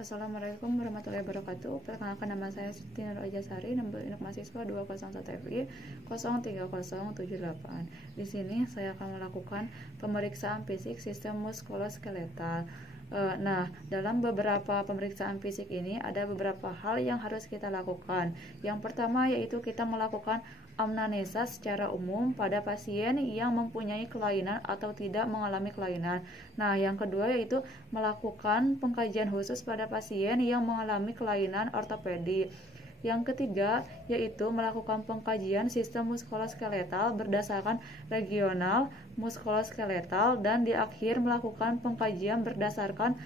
Assalamualaikum warahmatullahi wabarakatuh. Perkenalkan, nama saya Siti Nur Ajasari, nomor induk mahasiswa 201FI 03078. Di sini saya akan melakukan pemeriksaan fisik sistem muskuloskeletal. Nah, dalam beberapa pemeriksaan fisik ini ada beberapa hal yang harus kita lakukan. Yang pertama yaitu kita melakukan amnesa secara umum pada pasien yang mempunyai kelainan atau tidak mengalami kelainan. Nah, yang kedua yaitu melakukan pengkajian khusus pada pasien yang mengalami kelainan ortopedi. Yang ketiga yaitu melakukan pengkajian sistem muskuloskeletal berdasarkan regional muskuloskeletal, dan di akhir melakukan pengkajian berdasarkan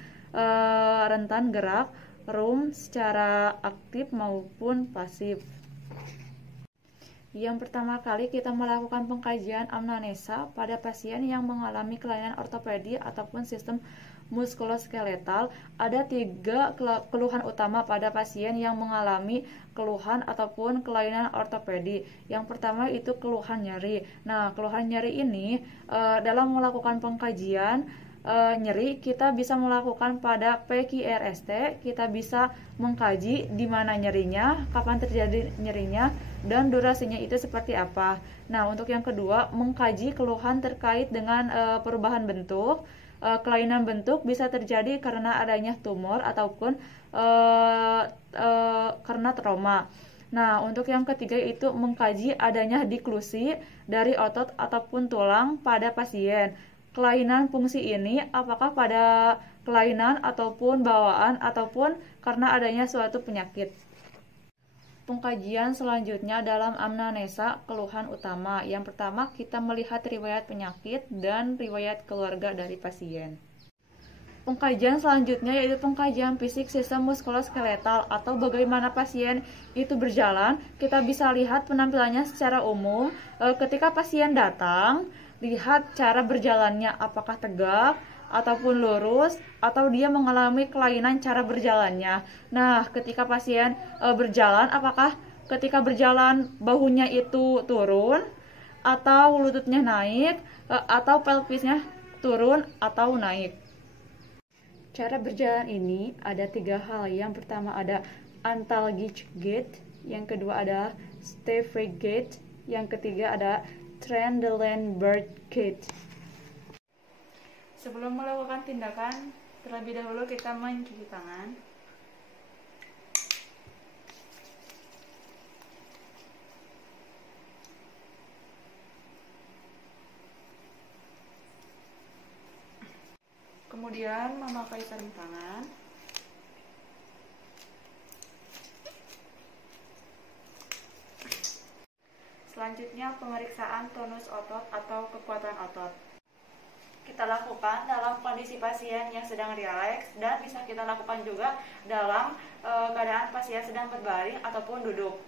rentan gerak RUM secara aktif maupun pasif. Yang pertama kali kita melakukan pengkajian amnesa pada pasien yang mengalami kelainan ortopedi ataupun sistem muskuloskeletal. Ada 3 keluhan utama pada pasien yang mengalami keluhan ataupun kelainan ortopedi. Yang pertama itu keluhan nyeri. Nah, keluhan nyeri ini dalam melakukan pengkajian nyeri kita bisa melakukan pada PQRST. Kita bisa mengkaji di mana nyerinya, kapan terjadi nyerinya, dan durasinya itu seperti apa. Nah, untuk yang kedua, mengkaji keluhan terkait dengan perubahan bentuk. Kelainan bentuk bisa terjadi karena adanya tumor ataupun karena trauma. Nah, untuk yang ketiga itu mengkaji adanya diklusi dari otot ataupun tulang pada pasien. Kelainan fungsi ini apakah pada kelainan ataupun bawaan ataupun karena adanya suatu penyakit. Pengkajian selanjutnya dalam amnesa keluhan utama. Yang pertama kita melihat riwayat penyakit dan riwayat keluarga dari pasien. Pengkajian selanjutnya yaitu pengkajian fisik sistem muskuloskeletal atau bagaimana pasien itu berjalan. Kita bisa lihat penampilannya secara umum. Ketika pasien datang, lihat cara berjalannya apakah tegak ataupun lurus, atau dia mengalami kelainan cara berjalannya. Nah, ketika pasien berjalan, apakah ketika berjalan bahunya itu turun, atau lututnya naik, atau pelvisnya turun atau naik. Cara berjalan ini ada 3 hal. Yang pertama ada antalgic gait, yang kedua ada Steffrey gait, yang ketiga ada Trendelenburg gait. Sebelum melakukan tindakan, terlebih dahulu kita mencuci tangan. Kemudian memakai sarung tangan. Selanjutnya pemeriksaan tonus otot atau kekuatan otot. Kita lakukan dalam kondisi pasien yang sedang rileks, dan bisa kita lakukan juga dalam keadaan pasien sedang berbaring ataupun duduk.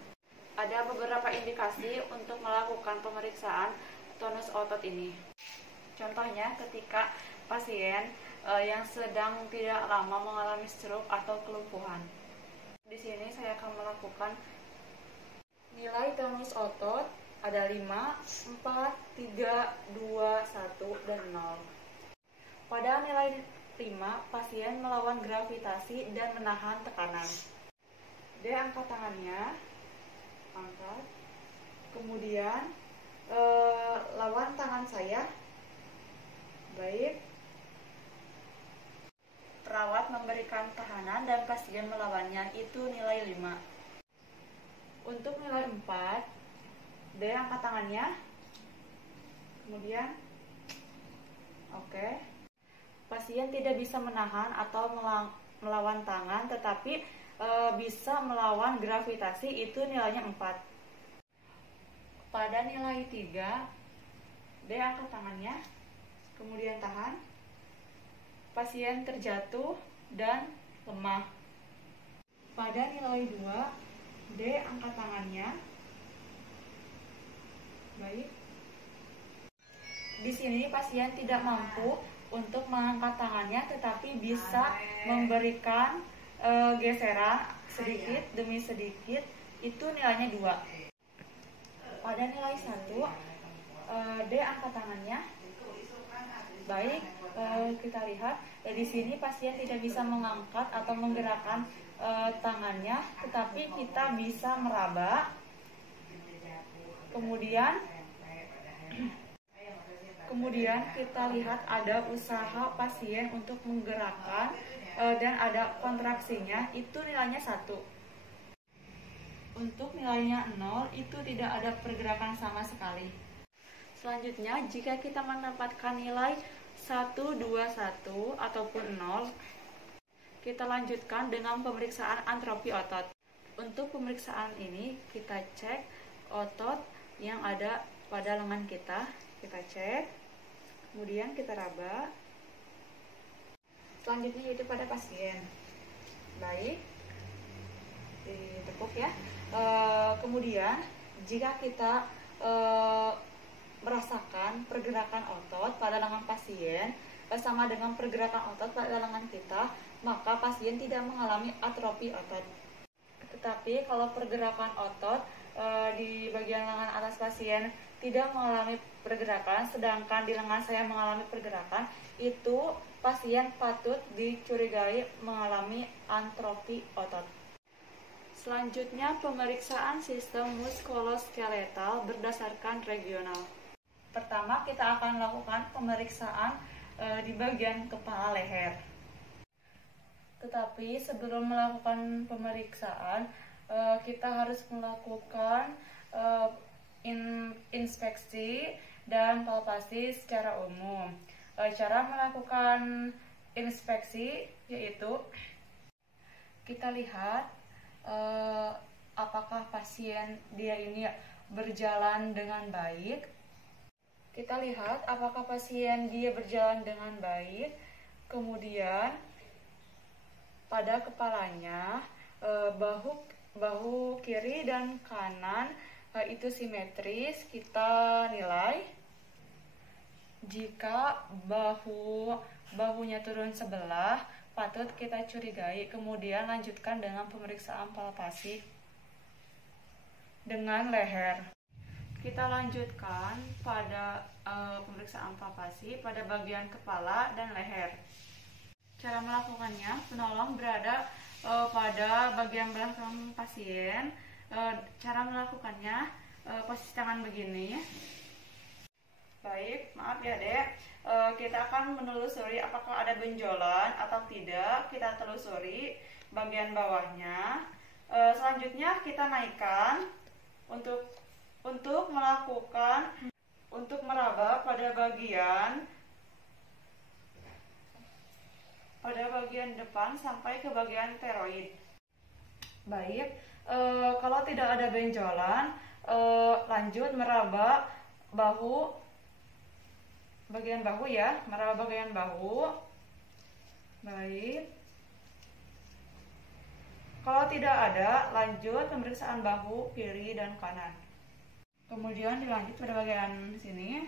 Ada beberapa indikasi untuk melakukan pemeriksaan tonus otot ini. Contohnya ketika pasien yang sedang tidak lama mengalami stroke atau kelumpuhan. Di sini saya akan melakukan nilai tonus otot ada 5, 4, 3, 2, 1, dan 0. Pada nilai 5, pasien melawan gravitasi dan menahan tekanan. D, angkat tangannya, angkat. Kemudian lawan tangan saya. Baik. Perawat memberikan tahanan dan pasien melawannya, itu nilai 5. Untuk nilai 4, D, angkat tangannya. Kemudian oke. Pasien tidak bisa menahan atau melawan tangan, tetapi bisa melawan gravitasi, itu nilainya 4. Pada nilai 3, D, angkat tangannya. Kemudian tahan. Pasien terjatuh dan lemah. Pada nilai 2, D, angkat tangannya. Baik. Di sini pasien tidak mampu untuk mengangkat tangannya, tetapi bisa memberikan geseran sedikit demi sedikit, itu nilainya 2. Pada nilai 1, D, angkat tangannya. Baik. kita lihat di sini pasien tidak bisa mengangkat atau menggerakkan tangannya, tetapi kita bisa meraba. Kemudian kita lihat ada usaha pasien untuk menggerakkan dan ada kontraksinya, itu nilainya 1. Untuk nilainya 0 itu tidak ada pergerakan sama sekali. Selanjutnya, jika kita mendapatkan nilai 1, 2, 1 ataupun 0, kita lanjutkan dengan pemeriksaan antropi otot. Untuk pemeriksaan ini kita cek otot yang ada pada lengan kita cek, kemudian kita raba. Selanjutnya yaitu pada pasien. Baik, ditekuk ya. Kemudian jika kita merasakan pergerakan otot pada lengan pasien sama dengan pergerakan otot pada lengan kita, maka pasien tidak mengalami atrofi otot. Tetapi kalau pergerakan otot di bagian lengan atas pasien tidak mengalami pergerakan, sedangkan di lengan saya mengalami pergerakan, itu pasien patut dicurigai mengalami atrofi otot. Selanjutnya, pemeriksaan sistem muskuloskeletal berdasarkan regional. Pertama, kita akan lakukan pemeriksaan di bagian kepala leher. Tetapi sebelum melakukan pemeriksaan, kita harus melakukan inspeksi dan palpasi secara umum. Cara melakukan inspeksi yaitu kita lihat apakah pasien dia ini berjalan dengan baik. Kita lihat apakah pasien dia berjalan dengan baik. Kemudian pada kepalanya bahu kiri dan kanan itu simetris, kita nilai. Jika bahunya turun sebelah, patut kita curigai. Kemudian lanjutkan dengan pemeriksaan palpasi dengan leher. Kita lanjutkan pada pemeriksaan palpasi pada bagian kepala dan leher. Cara melakukannya, penolong berada pada bagian belakang pasien. Cara melakukannya, posisi tangan begini. Baik, maaf ya Dek. Kita akan menelusuri apakah ada benjolan atau tidak. Kita telusuri bagian bawahnya. Selanjutnya kita naikkan untuk meraba pada bagian depan sampai ke bagian teroid. Baik, kalau tidak ada benjolan, lanjut meraba bagian bahu ya, meraba bagian bahu. Baik. Kalau tidak ada, lanjut pemeriksaan bahu kiri dan kanan. Kemudian dilanjut pada bagian sini,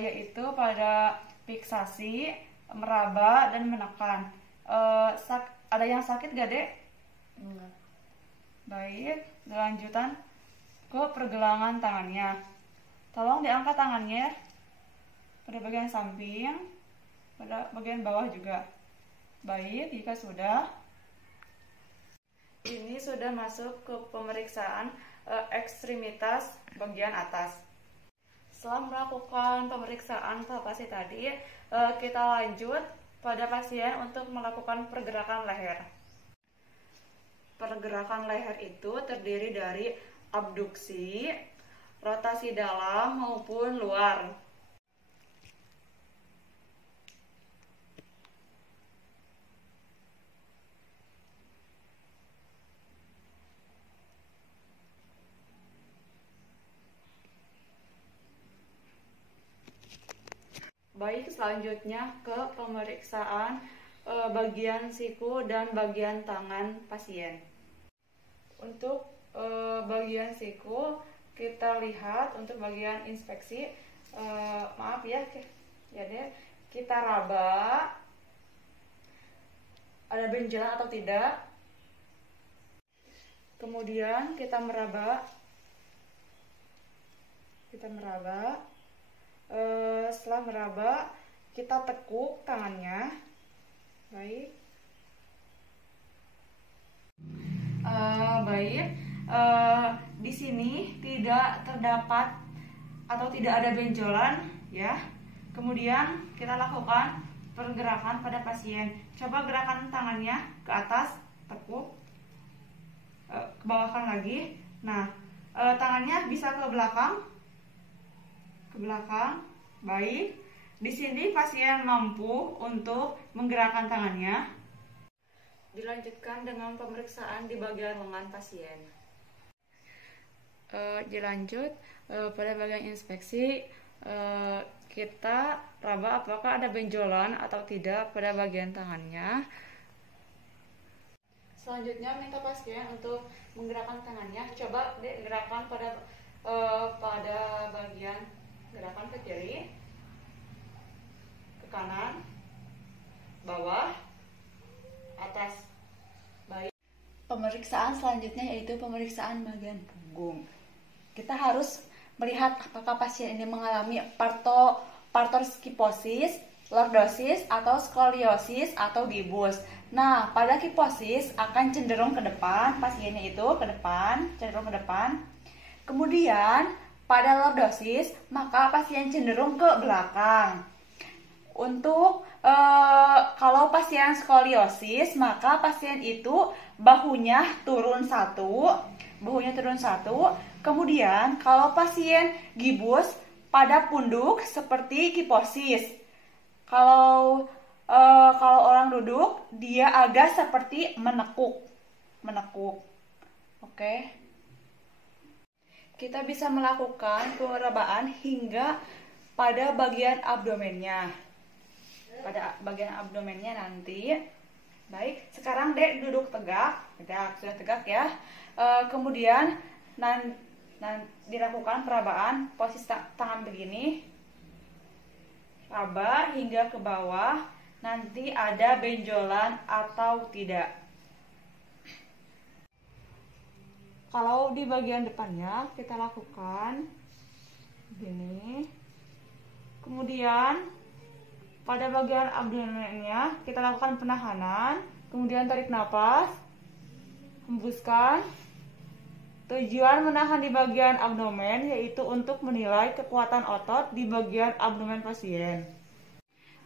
yaitu pada fiksasi, meraba dan menekan. Ada yang sakit gak Dek? Enggak. Baik, lanjutan ke pergelangan tangannya. Tolong diangkat tangannya pada bagian samping, pada bagian bawah juga. Baik, jika sudah, ini sudah masuk ke pemeriksaan ekstremitas bagian atas. Setelah melakukan pemeriksaan palpasi tadi, kita lanjut pada pasien untuk melakukan pergerakan leher. Pergerakan leher itu terdiri dari abduksi, rotasi dalam maupun luar. Baik, selanjutnya ke pemeriksaan bagian siku dan bagian tangan pasien. Untuk bagian siku, kita lihat untuk bagian inspeksi, maaf ya, jadi kita raba, ada benjolan atau tidak. Kemudian kita meraba. Setelah meraba, kita tekuk tangannya. Baik. Baik. Di sini tidak terdapat atau tidak ada benjolan, ya. Kemudian kita lakukan pergerakan pada pasien. Coba gerakan tangannya ke atas, tekuk, ke bawahkan lagi. Nah, tangannya bisa ke belakang, Baik. Di sini pasien mampu untuk menggerakkan tangannya. Dilanjutkan dengan pemeriksaan di bagian lengan pasien. Dilanjut pada bagian inspeksi, kita raba apakah ada benjolan atau tidak pada bagian tangannya. Selanjutnya minta pasien untuk menggerakkan tangannya. Coba gerakan pada bagian gerakan ke kiri, ke kanan, bawah, atas. Baik. Pemeriksaan selanjutnya yaitu pemeriksaan bagian punggung. Kita harus melihat apakah pasien ini mengalami partorskiposis, lordosis, atau skoliosis, atau gibus. Nah, pada kiposis akan cenderung ke depan, pasiennya itu ke depan, cenderung ke depan. Kemudian, pada lordosis, maka pasien cenderung ke belakang. Untuk kalau pasien skoliosis, maka pasien itu bahunya turun satu. Kemudian kalau pasien gibus pada punduk seperti kiposis. Kalau orang duduk, dia agak seperti menekuk. Oke. Kita bisa melakukan pengerabaan hingga pada bagian abdomennya. Nanti. Baik, sekarang Dek duduk tegak, sudah tegak ya. Kemudian dilakukan perabaan posisi tangan begini. Raba hingga ke bawah, nanti ada benjolan atau tidak. Kalau di bagian depannya kita lakukan begini. Kemudian pada bagian abdomennya kita lakukan penahanan, kemudian tarik nafas, hembuskan. Tujuan menahan di bagian abdomen yaitu untuk menilai kekuatan otot di bagian abdomen pasien.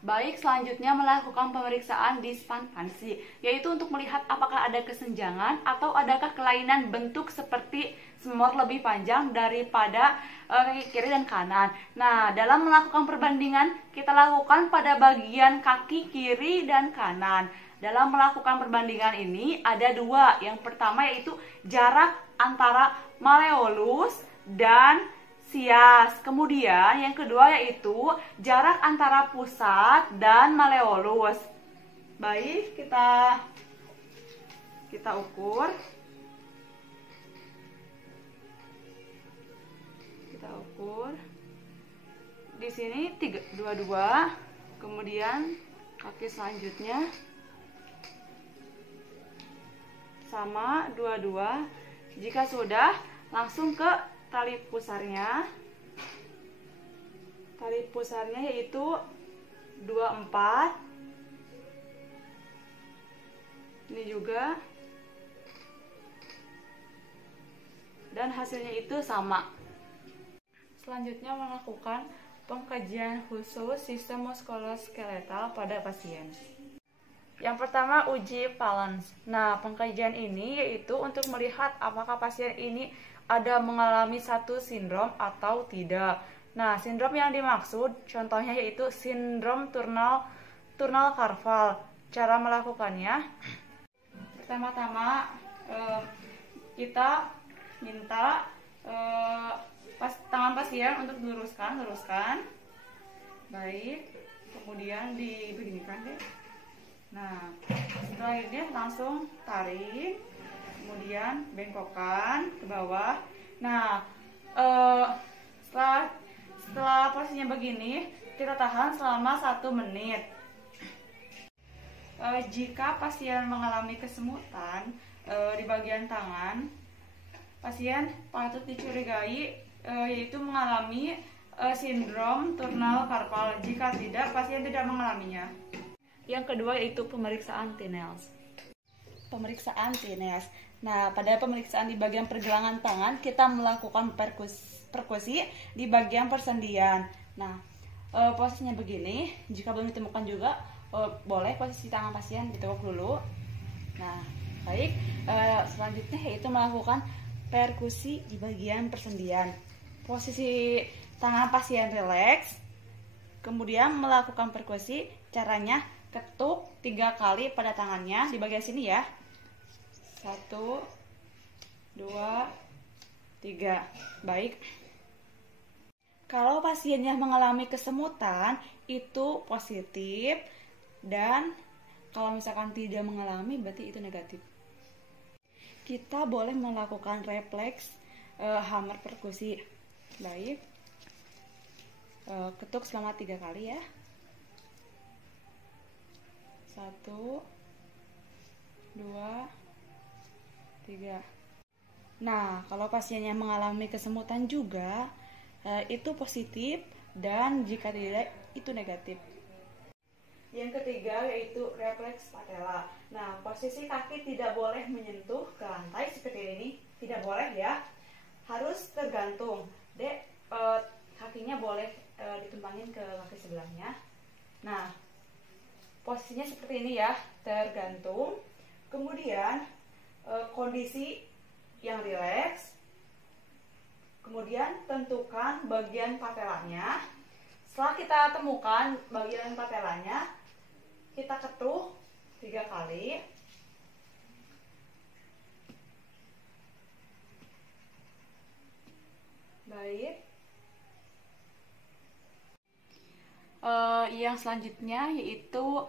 Baik, selanjutnya melakukan pemeriksaan dispanpansi, yaitu untuk melihat apakah ada kesenjangan atau adakah kelainan bentuk seperti semur lebih panjang daripada kaki kiri dan kanan. Nah, dalam melakukan perbandingan, kita lakukan pada bagian kaki kiri dan kanan. Dalam melakukan perbandingan ini ada dua. Yang pertama yaitu jarak antara malleolus dan sias. Kemudian yang kedua yaitu jarak antara pusat dan malleolus. Baik, kita ukur. Di sini 22. Kemudian kaki selanjutnya sama 22. Jika sudah, langsung ke tali pusarnya. Tali pusarnya yaitu 24. Ini juga. Dan hasilnya itu sama. Selanjutnya melakukan pengkajian khusus sistem muskuloskeletal pada pasien. Yang pertama, uji Palans. Nah, pengkajian ini yaitu untuk melihat apakah pasien ini ada mengalami satu sindrom atau tidak. Nah, sindrom yang dimaksud contohnya yaitu sindrom turnal carpal. Cara melakukannya, pertama-tama kita minta tangan pasien untuk diluruskan. Baik, kemudian dibeginikan deh. Nah, setelah ini langsung tarik, kemudian bengkokkan ke bawah. Nah, setelah posisinya begini, kita tahan selama 1 menit. Jika pasien mengalami kesemutan di bagian tangan, pasien patut dicurigai yaitu mengalami sindrom turnal carpal. Jika tidak, pasien tidak mengalaminya. Yang kedua yaitu pemeriksaan TNELS. Pemeriksaan TNELS. Nah, pada pemeriksaan di bagian pergelangan tangan, kita melakukan perkusi di bagian persendian. Nah, posisinya begini. Jika belum ditemukan juga, boleh posisi tangan pasien ditekuk dulu. Nah, baik. Selanjutnya yaitu melakukan perkusi di bagian persendian. Posisi tangan pasien rileks, kemudian melakukan perkusi. Caranya ketuk 3 kali pada tangannya di bagian sini ya. 1, 2, 3. Baik. Kalau pasiennya mengalami kesemutan itu positif, dan kalau misalkan tidak mengalami berarti itu negatif. Kita boleh melakukan refleks hammer perkusi. Baik. Ketuk selama 3 kali ya. 1, 2, 3. Nah, kalau pasiennya mengalami kesemutan juga itu positif, dan jika tidak itu negatif. Yang ketiga yaitu refleks patella. Nah, posisi kaki tidak boleh menyentuh ke lantai seperti ini, tidak boleh ya. Harus tergantung. Kakinya boleh ditumpangin ke kaki sebelahnya. Nah, posisinya seperti ini ya, tergantung. Kemudian kondisi yang rileks. Kemudian tentukan bagian patelanya. Setelah kita temukan bagian patelanya, kita ketuk 3 kali. Baik. Yang selanjutnya yaitu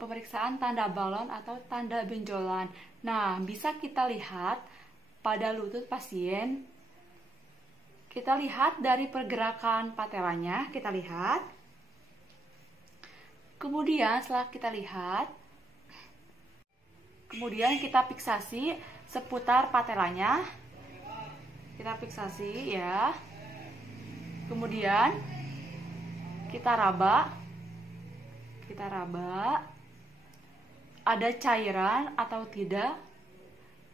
pemeriksaan tanda balon atau tanda benjolan. Nah, bisa kita lihat pada lutut pasien. Kita lihat dari pergerakan patelanya, kita lihat. Kemudian setelah kita lihat, kemudian kita fiksasi seputar patelanya. Kita fiksasi ya. Kemudian kita raba. Ada cairan atau tidak.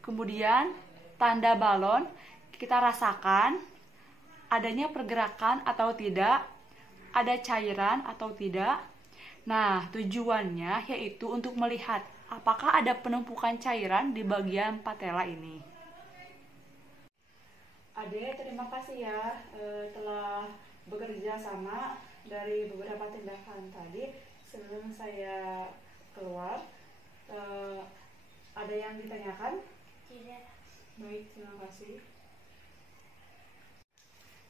Kemudian tanda balon kita rasakan adanya pergerakan atau tidak, ada cairan atau tidak. Nah, tujuannya yaitu untuk melihat apakah ada penumpukan cairan di bagian patella ini. Ade, terima kasih ya telah bekerja sama dari beberapa tindakan tadi. Sebelum saya keluar, ada yang ditanyakan? Tidak. Baik, terima kasih.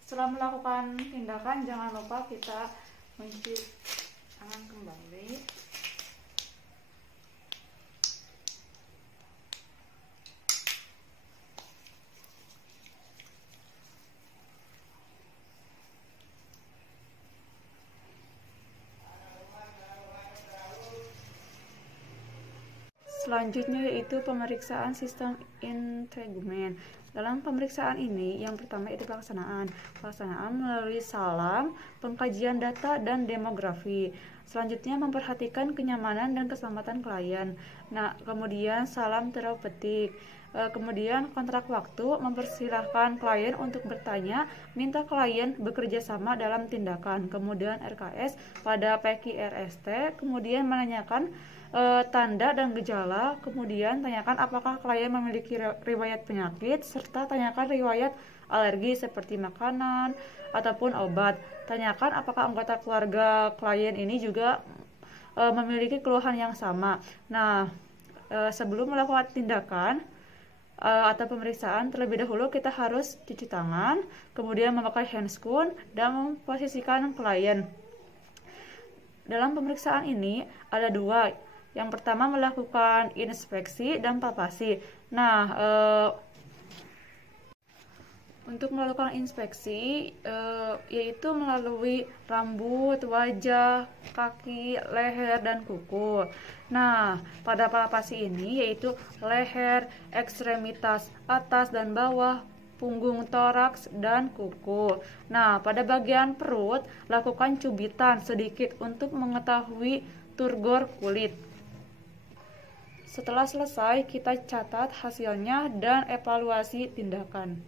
Setelah melakukan tindakan, jangan lupa kita mencuci tangan kembali. Selanjutnya yaitu pemeriksaan sistem integumen. Dalam pemeriksaan ini, yang pertama itu pelaksanaan melalui salam, pengkajian data, dan demografi. Selanjutnya memperhatikan kenyamanan dan keselamatan klien. Nah, kemudian salam terapeutik. Kemudian kontrak waktu, mempersilahkan klien untuk bertanya, minta klien bekerja sama dalam tindakan. Kemudian RKS pada PQRST, kemudian menanyakan tanda dan gejala, kemudian tanyakan apakah klien memiliki riwayat penyakit, serta tanyakan riwayat alergi seperti makanan ataupun obat. Tanyakan apakah anggota keluarga klien ini juga memiliki keluhan yang sama. Nah, sebelum melakukan tindakan atau pemeriksaan, terlebih dahulu kita harus cuci tangan, kemudian memakai handscoon dan memposisikan klien. Dalam pemeriksaan ini ada 2. Yang pertama melakukan inspeksi dan palpasi. Nah, untuk melakukan inspeksi yaitu melalui rambut, wajah, kaki, leher, dan kuku. Nah, pada palpasi ini yaitu leher, ekstremitas atas dan bawah, punggung toraks, dan kuku. Nah, pada bagian perut, lakukan cubitan sedikit untuk mengetahui turgor kulit. Setelah selesai, kita catat hasilnya dan evaluasi tindakan.